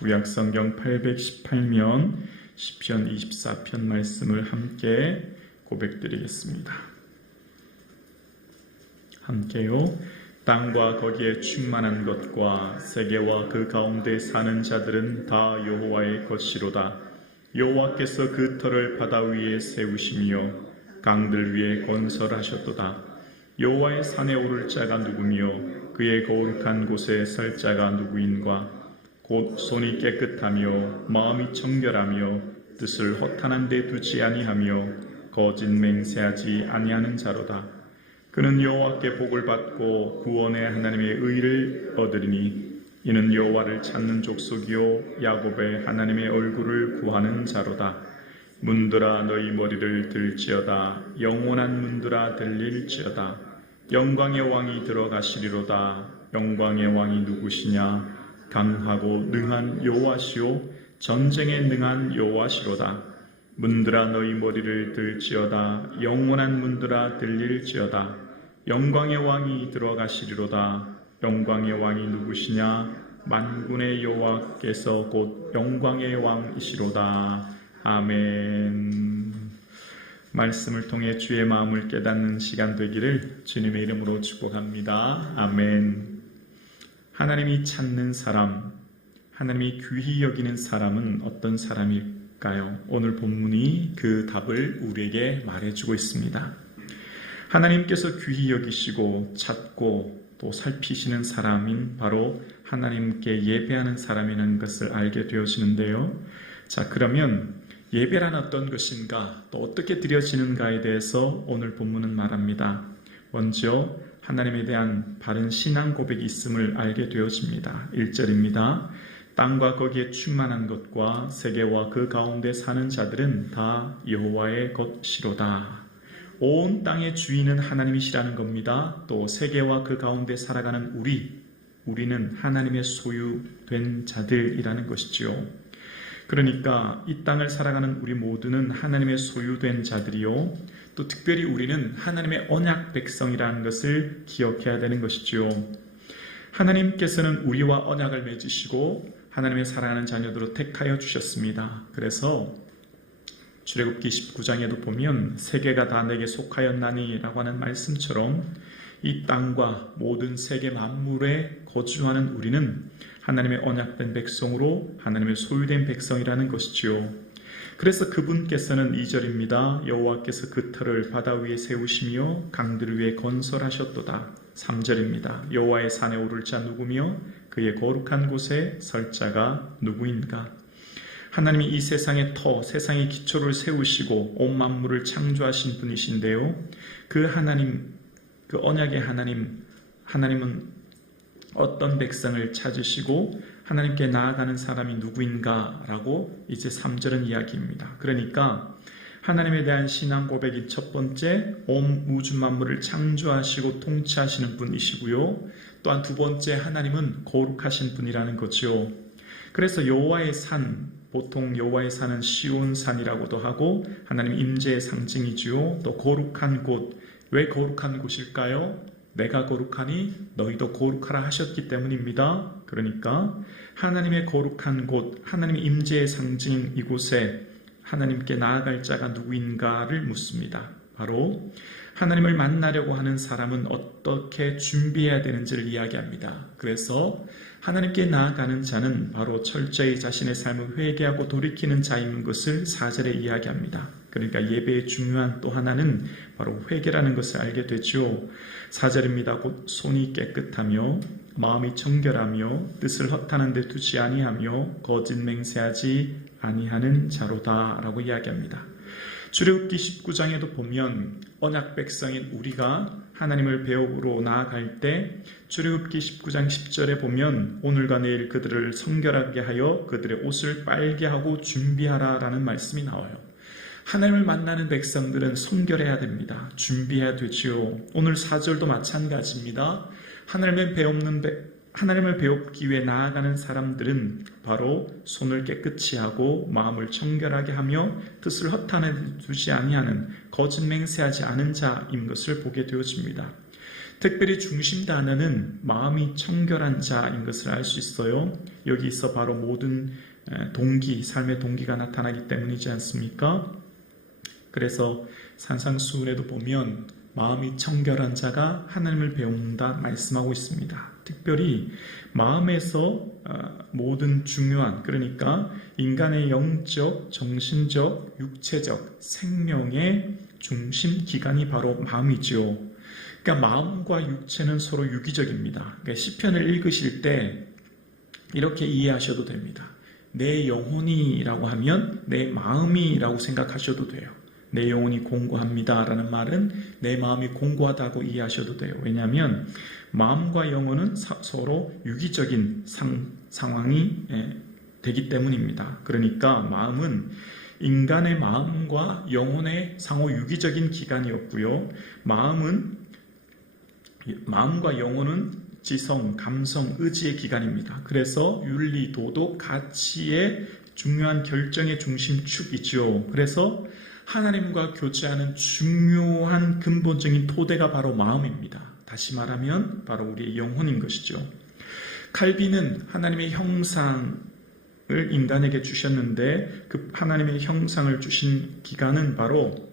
구약성경 818면 시편 24편 말씀을 함께 고백드리겠습니다. 함께요. 땅과 거기에 충만한 것과 세계와 그 가운데 사는 자들은 다 여호와의 것이로다. 여호와께서 그 터를 바다 위에 세우시며 강들 위에 건설하셨도다. 여호와의 산에 오를 자가 누구며 그의 거룩한 곳에 설 자가 누구인가? 곧 손이 깨끗하며 마음이 정결하며 뜻을 허탄한 데 두지 아니하며 거짓 맹세하지 아니하는 자로다. 그는 여호와께 복을 받고 구원의 하나님의 의를 얻으리니 이는 여호와를 찾는 족속이요 야곱의 하나님의 얼굴을 구하는 자로다. 문들아 너희 머리를 들지어다. 영원한 문들아 들릴지어다. 영광의 왕이 들어가시리로다. 영광의 왕이 누구시냐? 강하고 능한 여호와시요 전쟁에 능한 여호와시로다. 문들아 너희 머리를 들지어다. 영원한 문들아 들릴지어다. 영광의 왕이 들어가시리로다. 영광의 왕이 누구시냐? 만군의 여호와께서 곧 영광의 왕이시로다. 아멘. 말씀을 통해 주의 마음을 깨닫는 시간 되기를 주님의 이름으로 축복합니다. 아멘. 하나님이 찾는 사람, 하나님이 귀히 여기는 사람은 어떤 사람일까요? 오늘 본문이 그 답을 우리에게 말해주고 있습니다. 하나님께서 귀히 여기시고 찾고 또 살피시는 사람인 바로 하나님께 예배하는 사람이라는 것을 알게 되어지는데요. 자, 그러면 예배란 어떤 것인가, 또 어떻게 드려지는가에 대해서 오늘 본문은 말합니다. 먼저 하나님에 대한 바른 신앙 고백이 있음을 알게 되어집니다. 1절입니다. 땅과 거기에 충만한 것과 세계와 그 가운데 사는 자들은 다 여호와의 것이로다. 온 땅의 주인은 하나님이시라는 겁니다. 또 세계와 그 가운데 살아가는 우리는 하나님의 소유된 자들이라는 것이지요. 그러니까 이 땅을 살아가는 우리 모두는 하나님의 소유된 자들이요. 또 특별히 우리는 하나님의 언약 백성이라는 것을 기억해야 되는 것이지요. 하나님께서는 우리와 언약을 맺으시고 하나님의 사랑하는 자녀들로 택하여 주셨습니다. 그래서 출애굽기 19장에도 보면 세계가 다 내게 속하였나니 라고 하는 말씀처럼 이 땅과 모든 세계 만물에 거주하는 우리는 하나님의 언약된 백성으로 하나님의 소유된 백성이라는 것이지요. 그래서 그분께서는 2절입니다. 여호와께서 그 터를 바다 위에 세우시며 강들 위에 건설하셨도다. 3절입니다. 여호와의 산에 오를 자 누구며 그의 거룩한 곳에 설 자가 누구인가? 하나님이 이 세상의 터, 세상의 기초를 세우시고 온 만물을 창조하신 분이신데요. 그 하나님, 그 언약의 하나님은 어떤 백성을 찾으시고 하나님께 나아가는 사람이 누구인가 라고 이제 3절은 이야기입니다. 그러니까 하나님에 대한 신앙 고백이 첫 번째, 온 우주 만물을 창조하시고 통치하시는 분이시고요. 또한 두 번째, 하나님은 거룩하신 분이라는 거죠. 그래서 여호와의 산, 보통 여호와의 산은 시온산이라고도 하고 하나님 임재의 상징이지요. 또 거룩한 곳, 왜 거룩한 곳일까요? 내가 거룩하니 너희도 거룩하라 하셨기 때문입니다. 그러니까 하나님의 거룩한 곳, 하나님의 임재의 상징인 이곳에 하나님께 나아갈 자가 누구인가를 묻습니다. 바로 하나님을 만나려고 하는 사람은 어떻게 준비해야 되는지를 이야기합니다. 그래서 하나님께 나아가는 자는 바로 철저히 자신의 삶을 회개하고 돌이키는 자인 것을 4절에 이야기합니다. 그러니까 예배의 중요한 또 하나는 바로 회개라는 것을 알게 되죠. 4절입니다. 곧 손이 깨끗하며 마음이 정결하며 뜻을 허탄한 데 두지 아니하며 거짓 맹세하지 아니하는 자로다 라고 이야기합니다. 출애굽기 19장에도 보면 언약 백성인 우리가 하나님을 배우러 나아갈 때 출애굽기 19장 10절에 보면 오늘과 내일 그들을 성결하게 하여 그들의 옷을 빨게 하고 준비하라 라는 말씀이 나와요. 하나님을 만나는 백성들은 성결해야 됩니다. 준비해야 되지요. 오늘 4절도 마찬가지입니다. 하나님을 배우기 위해 나아가는 사람들은 바로 손을 깨끗이 하고 마음을 정결하게 하며 뜻을 허탄해 두지 아니하는 거짓 맹세하지 않은 자인 것을 보게 되어집니다. 특별히 중심 단어는 마음이 청결한 자인 것을 알 수 있어요. 여기서 바로 모든 동기, 삶의 동기가 나타나기 때문이지 않습니까? 그래서 산상수훈에도 보면 마음이 청결한 자가 하나님을 배운다 말씀하고 있습니다. 특별히 마음에서 모든 중요한, 그러니까 인간의 영적, 정신적, 육체적 생명의 중심 기관이 바로 마음이죠. 그러니까 마음과 육체는 서로 유기적입니다. 그러니까 시편을 읽으실 때 이렇게 이해하셔도 됩니다. 내 영혼이라고 하면 내 마음이라고 생각하셔도 돼요. 내 영혼이 공고합니다 라는 말은 내 마음이 공고하다고 이해하셔도 돼요. 왜냐하면 마음과 영혼은 서로 유기적인 상황이 되기 때문입니다. 그러니까 마음은 인간의 마음과 영혼의 상호 유기적인 기관이었고요. 마음과 영혼은 지성, 감성, 의지의 기관입니다. 그래서 윤리, 도덕, 가치의 중요한 결정의 중심축이죠. 그래서 하나님과 교제하는 중요한 근본적인 토대가 바로 마음입니다. 다시 말하면 바로 우리의 영혼인 것이죠. 칼빈은 하나님의 형상을 인간에게 주셨는데 그 하나님의 형상을 주신 기관은 바로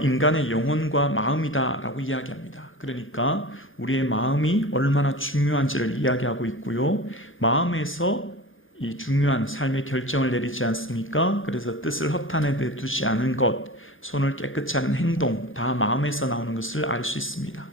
인간의 영혼과 마음이다라고 이야기합니다. 그러니까 우리의 마음이 얼마나 중요한지를 이야기하고 있고요. 마음에서 이 중요한 삶의 결정을 내리지 않습니까? 그래서 뜻을 허탄에 두지 않은 것, 손을 깨끗이 하는 행동, 다 마음에서 나오는 것을 알 수 있습니다.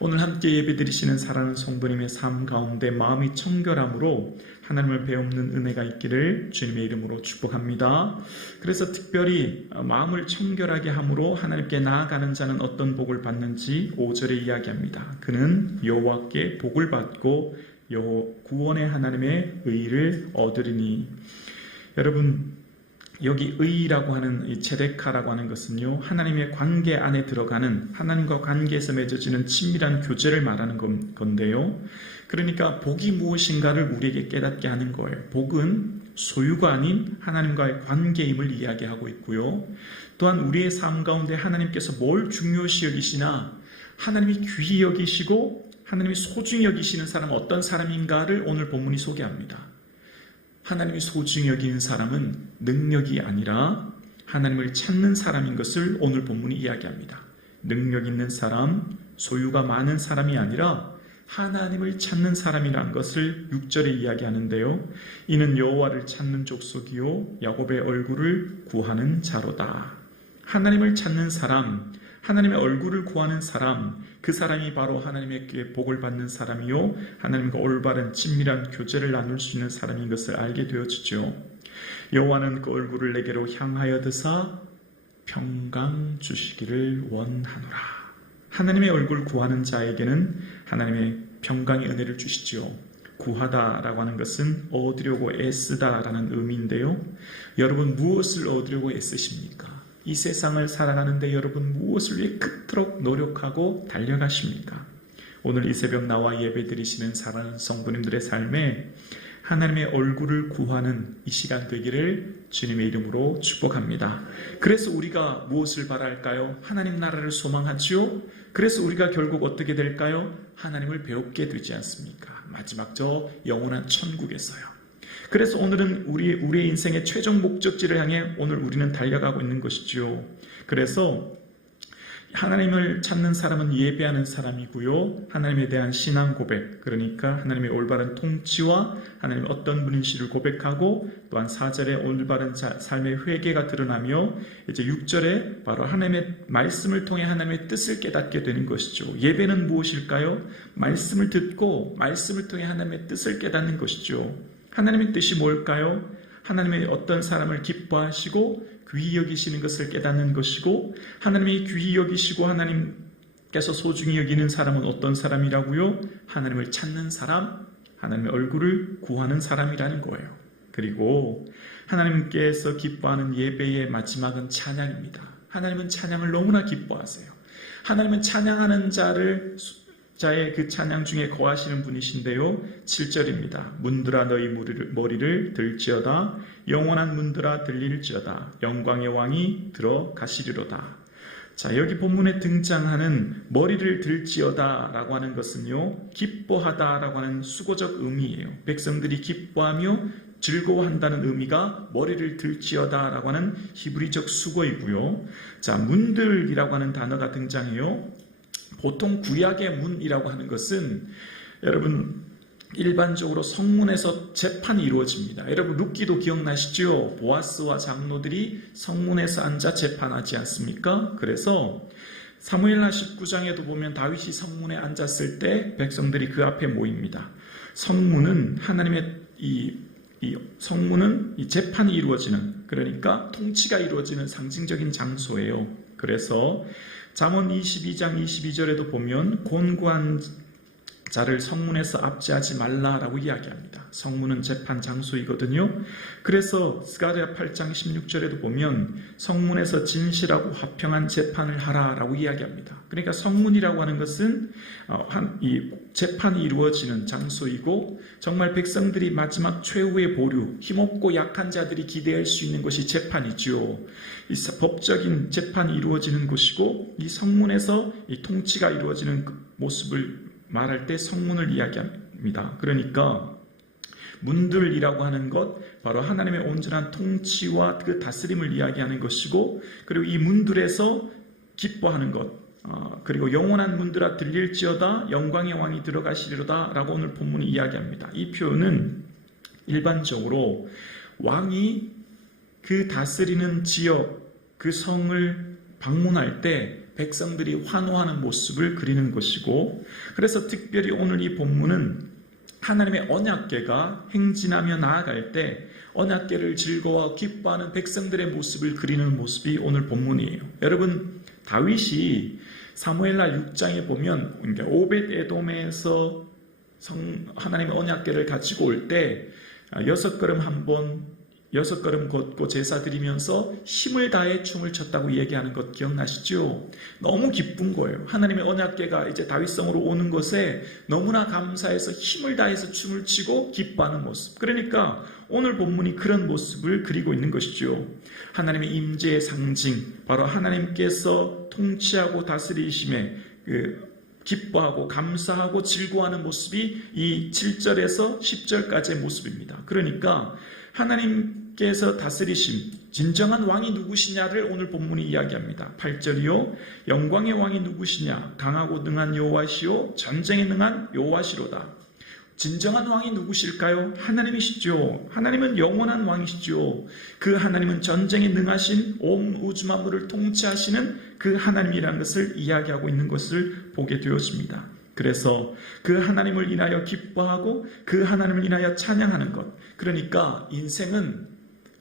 오늘 함께 예배드리시는 사랑하는 성도님의 삶 가운데 마음이 청결함으로 하나님을 배우는 은혜가 있기를 주님의 이름으로 축복합니다. 그래서 특별히 마음을 청결하게 함으로 하나님께 나아가는 자는 어떤 복을 받는지 5절에 이야기합니다. 그는 여호와께 복을 받고 구원의 하나님의 의를 얻으리니. 여러분, 여기 의라고 하는 이 체데카라고 하는 것은요, 하나님의 관계 안에 들어가는, 하나님과 관계에서 맺어지는 친밀한 교제를 말하는 건데요. 그러니까 복이 무엇인가를 우리에게 깨닫게 하는 거예요. 복은 소유가 아닌 하나님과의 관계임을 이야기하고 있고요. 또한 우리의 삶 가운데 하나님께서 뭘 중요시 여기시나, 하나님이 귀히 여기시고 하나님이 소중히 여기시는 사람은 어떤 사람인가를 오늘 본문이 소개합니다. 하나님이 소중히 여기는 사람은 능력이 아니라 하나님을 찾는 사람인 것을 오늘 본문이 이야기합니다. 능력 있는 사람, 소유가 많은 사람이 아니라 하나님을 찾는 사람이라는 것을 6절에 이야기하는데요. 이는 여호와를 찾는 족속이요 야곱의 얼굴을 구하는 자로다. 하나님을 찾는 사람, 하나님의 얼굴을 구하는 사람, 그 사람이 바로 하나님의 복을 받는 사람이요 하나님과 올바른 친밀한 교제를 나눌 수 있는 사람인 것을 알게 되어지죠. 여호와는 그 얼굴을 내게로 향하여 드사 평강 주시기를 원하노라. 하나님의 얼굴 구하는 자에게는 하나님의 평강의 은혜를 주시지요. 구하다라고 하는 것은 얻으려고 애쓰다라는 의미인데요. 여러분, 무엇을 얻으려고 애쓰십니까? 이 세상을 살아가는데 여러분 무엇을 위해 그토록 노력하고 달려가십니까? 오늘 이 새벽 나와 예배드리시는 사랑하는 성도님들의 삶에 하나님의 얼굴을 구하는 이 시간 되기를 주님의 이름으로 축복합니다. 그래서 우리가 무엇을 바랄까요? 하나님 나라를 소망하지요? 그래서 우리가 결국 어떻게 될까요? 하나님을 배우게 되지 않습니까? 마지막 저 영원한 천국에서요. 그래서 오늘은 우리의 인생의 최종 목적지를 향해 오늘 우리는 달려가고 있는 것이지요. 그래서 하나님을 찾는 사람은 예배하는 사람이고요. 하나님에 대한 신앙 고백, 그러니까 하나님의 올바른 통치와 하나님의 어떤 분이시를 고백하고 또한 4절에 올바른 삶의 회개가 드러나며 이제 6절에 바로 하나님의 말씀을 통해 하나님의 뜻을 깨닫게 되는 것이죠. 예배는 무엇일까요? 말씀을 듣고 말씀을 통해 하나님의 뜻을 깨닫는 것이죠. 하나님의 뜻이 뭘까요? 하나님의 어떤 사람을 기뻐하시고 귀히 여기시는 것을 깨닫는 것이고, 하나님이 귀히 여기시고 하나님께서 소중히 여기는 사람은 어떤 사람이라고요? 하나님을 찾는 사람, 하나님의 얼굴을 구하는 사람이라는 거예요. 그리고 하나님께서 기뻐하는 예배의 마지막은 찬양입니다. 하나님은 찬양을 너무나 기뻐하세요. 하나님은 찬양하는 자의 그 찬양 중에 거하시는 분이신데요. 7절입니다. 문들아 너희 머리를 들지어다. 영원한 문들아 들릴지어다. 영광의 왕이 들어가시리로다. 자, 여기 본문에 등장하는 머리를 들지어다 라고 하는 것은요, 기뻐하다 라고 하는 수고적 의미예요. 백성들이 기뻐하며 즐거워한다는 의미가 머리를 들지어다 라고 하는 히브리적 수고이고요. 자, 문들이라고 하는 단어가 등장해요. 보통 구약의 문이라고 하는 것은 여러분 일반적으로 성문에서 재판이 이루어집니다. 여러분 룻기도 기억나시죠? 보아스와 장로들이 성문에서 앉아 재판하지 않습니까? 그래서 사무엘하 19장에도 보면 다윗이 성문에 앉았을 때 백성들이 그 앞에 모입니다. 성문은 하나님의 성문은 이 재판이 이루어지는, 그러니까 통치가 이루어지는 상징적인 장소예요. 그래서 잠언 22장 22절에도 보면 곤고한 자를 성문에서 압제하지 말라라고 이야기합니다. 성문은 재판 장소이거든요. 그래서 스가랴 8장 16절에도 보면 성문에서 진실하고 화평한 재판을 하라라고 이야기합니다. 그러니까 성문이라고 하는 것은 이 재판이 이루어지는 장소이고, 정말 백성들이 마지막 최후의 보류, 힘없고 약한 자들이 기대할 수 있는 것이 재판이죠. 이 법적인 재판이 이루어지는 곳이고, 이 성문에서 이 통치가 이루어지는 모습을 말할 때 성문을 이야기합니다. 그러니까 문들이라고 하는 것, 바로 하나님의 온전한 통치와 그 다스림을 이야기하는 것이고, 그리고 이 문들에서 기뻐하는 것, 그리고 영원한 문들아 들릴지어다 영광의 왕이 들어가시리로다 라고 오늘 본문이 이야기합니다. 이 표현은 일반적으로 왕이 그 다스리는 지역, 그 성을 방문할 때 백성들이 환호하는 모습을 그리는 것이고, 그래서 특별히 오늘 이 본문은 하나님의 언약궤가 행진하며 나아갈 때 언약궤를 즐거워 기뻐하는 백성들의 모습을 그리는 모습이 오늘 본문이에요. 여러분, 다윗이 사무엘하 6장에 보면 오벳 에돔에서 하나님의 언약궤를 가지고 올 때 6걸음 한 번, 6걸음 걷고 제사 드리면서 힘을 다해 춤을 췄다고 얘기하는 것 기억나시죠? 너무 기쁜 거예요. 하나님의 언약궤가 이제 다윗성으로 오는 것에 너무나 감사해서 힘을 다해서 춤을 추고 기뻐하는 모습. 그러니까 오늘 본문이 그런 모습을 그리고 있는 것이죠. 하나님의 임재의 상징, 바로 하나님께서 통치하고 다스리심에 기뻐하고 감사하고 즐거워하는 모습이 이 7절에서 10절까지의 모습입니다. 그러니까 하나님께서 다스리심, 진정한 왕이 누구시냐를 오늘 본문이 이야기합니다. 8절이요, 영광의 왕이 누구시냐? 강하고 능한 여호와시요 전쟁에 능한 여호와시로다. 진정한 왕이 누구실까요? 하나님이시죠. 하나님은 영원한 왕이시죠. 그 하나님은 전쟁에 능하신 온 우주 만물을 통치하시는 그 하나님이라는 것을 이야기하고 있는 것을 보게 되었습니다. 그래서 그 하나님을 인하여 기뻐하고 그 하나님을 인하여 찬양하는 것, 그러니까 인생은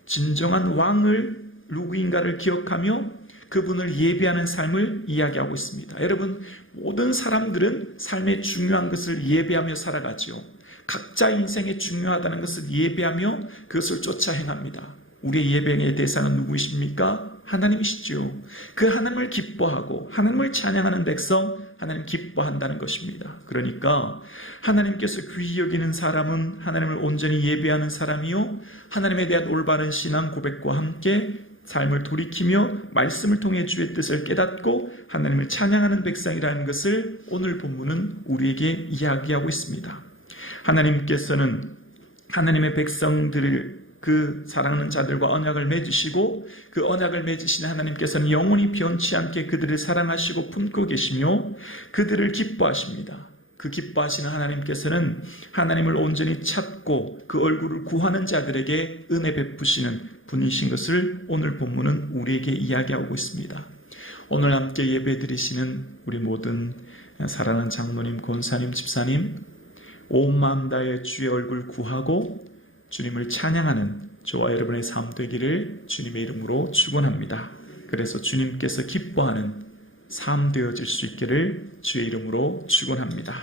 진정한 왕을 누구인가를 기억하며 그분을 예배하는 삶을 이야기하고 있습니다. 여러분, 모든 사람들은 삶의 중요한 것을 예배하며 살아가죠. 각자 인생에 중요하다는 것을 예배하며 그것을 쫓아 행합니다. 우리의 예배의 대상은 누구이십니까? 하나님이시죠. 그 하나님을 기뻐하고 하나님을 찬양하는 백성, 하나님 기뻐한다는 것입니다. 그러니까 하나님께서 귀히 여기는 사람은 하나님을 온전히 예배하는 사람이요, 하나님에 대한 올바른 신앙 고백과 함께 삶을 돌이키며 말씀을 통해 주의 뜻을 깨닫고 하나님을 찬양하는 백성이라는 것을 오늘 본문은 우리에게 이야기하고 있습니다. 하나님께서는 하나님의 백성들을, 그 사랑하는 자들과 언약을 맺으시고 그 언약을 맺으신 하나님께서는 영원히 변치 않게 그들을 사랑하시고 품고 계시며 그들을 기뻐하십니다. 그 기뻐하시는 하나님께서는 하나님을 온전히 찾고 그 얼굴을 구하는 자들에게 은혜 베푸시는 분이신 것을 오늘 본문은 우리에게 이야기하고 있습니다. 오늘 함께 예배 드리시는 우리 모든 사랑하는 장로님, 권사님, 집사님, 온 마음 다해 주의 얼굴 구하고 주님을 찬양하는 저와 여러분의 삶 되기를 주님의 이름으로 축원합니다. 그래서 주님께서 기뻐하는 삶 되어질 수 있기를 주의 이름으로 축원합니다.